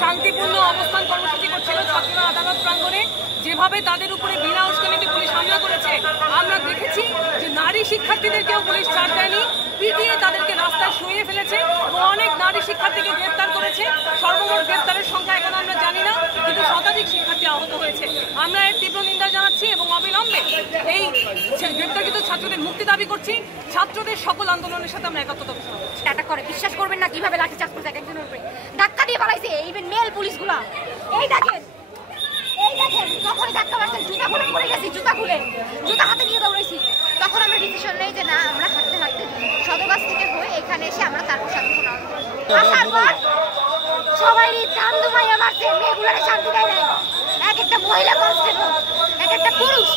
শান্তিপূর্ণ অবস্থান কর্মসূচি করছিল ছাত্ররা আদালত প্রাঙ্গণে, যেভাবে তাদের উপরে বিনা উস্কানিতে পুলিশ হামলা করেছে আমরা দেখেছি যে নারী শিক্ষার্থীদেরকেও পুলিশ ছাড় দেয়নি, পিটিয়ে তাদেরকে রাস্তায় শুয়ে ফেলেছে এবং অনেক নারী শিক্ষার্থীকে গ্রেপ্তার করেছে। সর্বমোট গ্রেপ্তারের সংখ্যা এখন আমরা জানি না, কিন্তু শতাধিক শিক্ষার্থী আহত হয়েছে। আমরা এর তীব্র নিন্দা জানাচ্ছি এবং অবিলম্বে এই গ্রেপ্তারকৃত ছাত্রদের মুক্তি দাবি করছি। ছাত্রদের সকল আন্দোলনের সাথে আমরা একাত্মতা ঘোষণা করছি। অ্যাটাক করে বিশ্বাস করবেন না কিভাবে লাঠিচার্জ করছে একজনের উপরে, ধাক্কা দিয়ে পালাইছে। ইভেন মেল পুলিশগুলা এই দেখেন যখনই ধাক্কা মারছেন জুতা খুলে পড়ে গেছি, জুতা হাতে নিয়ে দৌড়াইছি। তখন আমরা ডিসিশন নেই যে না, আমরা হাঁটতে সদরবাস থেকে হয়ে এখানে এসে আমরা তারপর শান্তিপূর্ণ আসার পর সবাই কান দুমাইয়া মারছে, মেয়েগুলোরে শান্তি দেয় নাই। এক একটা মহিলা কনস্টেবল, এক একটা পুরুষ,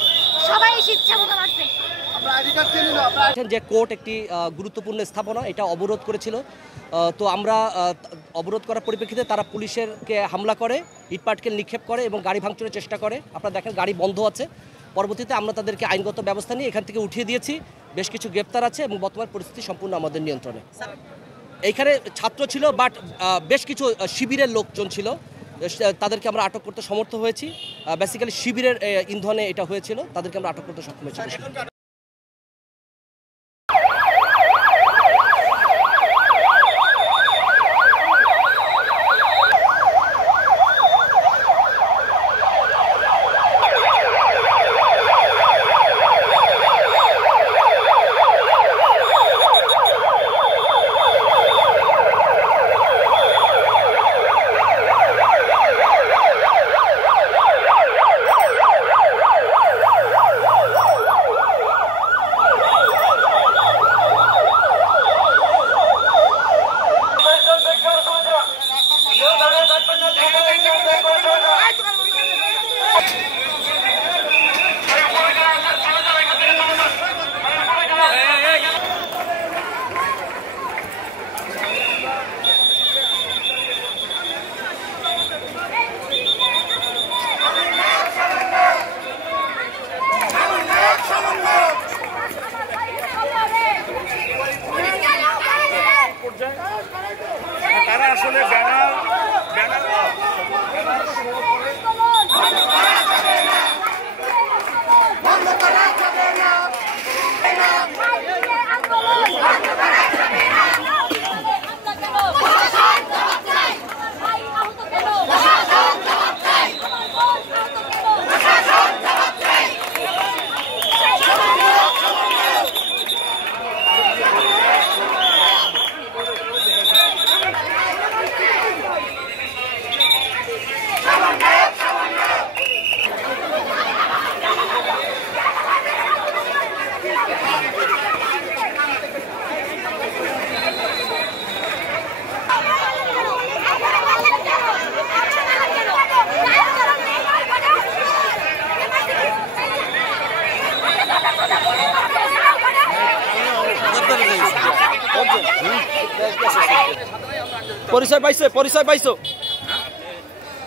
সবাই ইচ্ছা মতো মারছে। যে কোর্ট একটি গুরুত্বপূর্ণ স্থাপনা, এটা অবরোধ করেছিল। তো আমরা অবরোধ করার পরিপ্রেক্ষিতে তারা পুলিশেরকে হামলা করে, ইটপাটকেল নিক্ষেপ করে এবং গাড়ি ভাঙচুরের চেষ্টা করে। আপনারা দেখেন গাড়ি বন্ধ আছে। পরবর্তীতে আমরা তাদেরকে আইনগত ব্যবস্থা নিয়ে এখান থেকে উঠিয়ে দিয়েছি। বেশ কিছু গ্রেপ্তার আছে এবং বর্তমান পরিস্থিতি সম্পূর্ণ আমাদের নিয়ন্ত্রণে। এইখানে ছাত্র ছিল, বাট বেশ কিছু শিবিরের লোকজন ছিল, তাদেরকে আমরা আটক করতে সমর্থ হয়েছি। বেসিক্যালি শিবিরের ইন্ধনে এটা হয়েছিল, তাদেরকে আমরা আটক করতে সক্ষম হয়েছি। তারা আসলে ব্যানার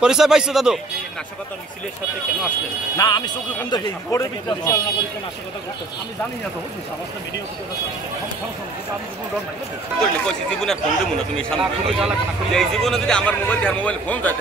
পরিচয় পাইছো দাদু? নাশকতা মিছিলের সাথে কেন আসলেন? না, আমি চোখে বন্ধ দেখি পরে পরিচালনা করে নাশকতা করতে আমি জানি না তো, সমস্ত ভিডিও করলে কইছি জীবনের ফোন দেবো না, তুমি সামনে এই জীবনে যদি আমার মোবাইল ফোন যায়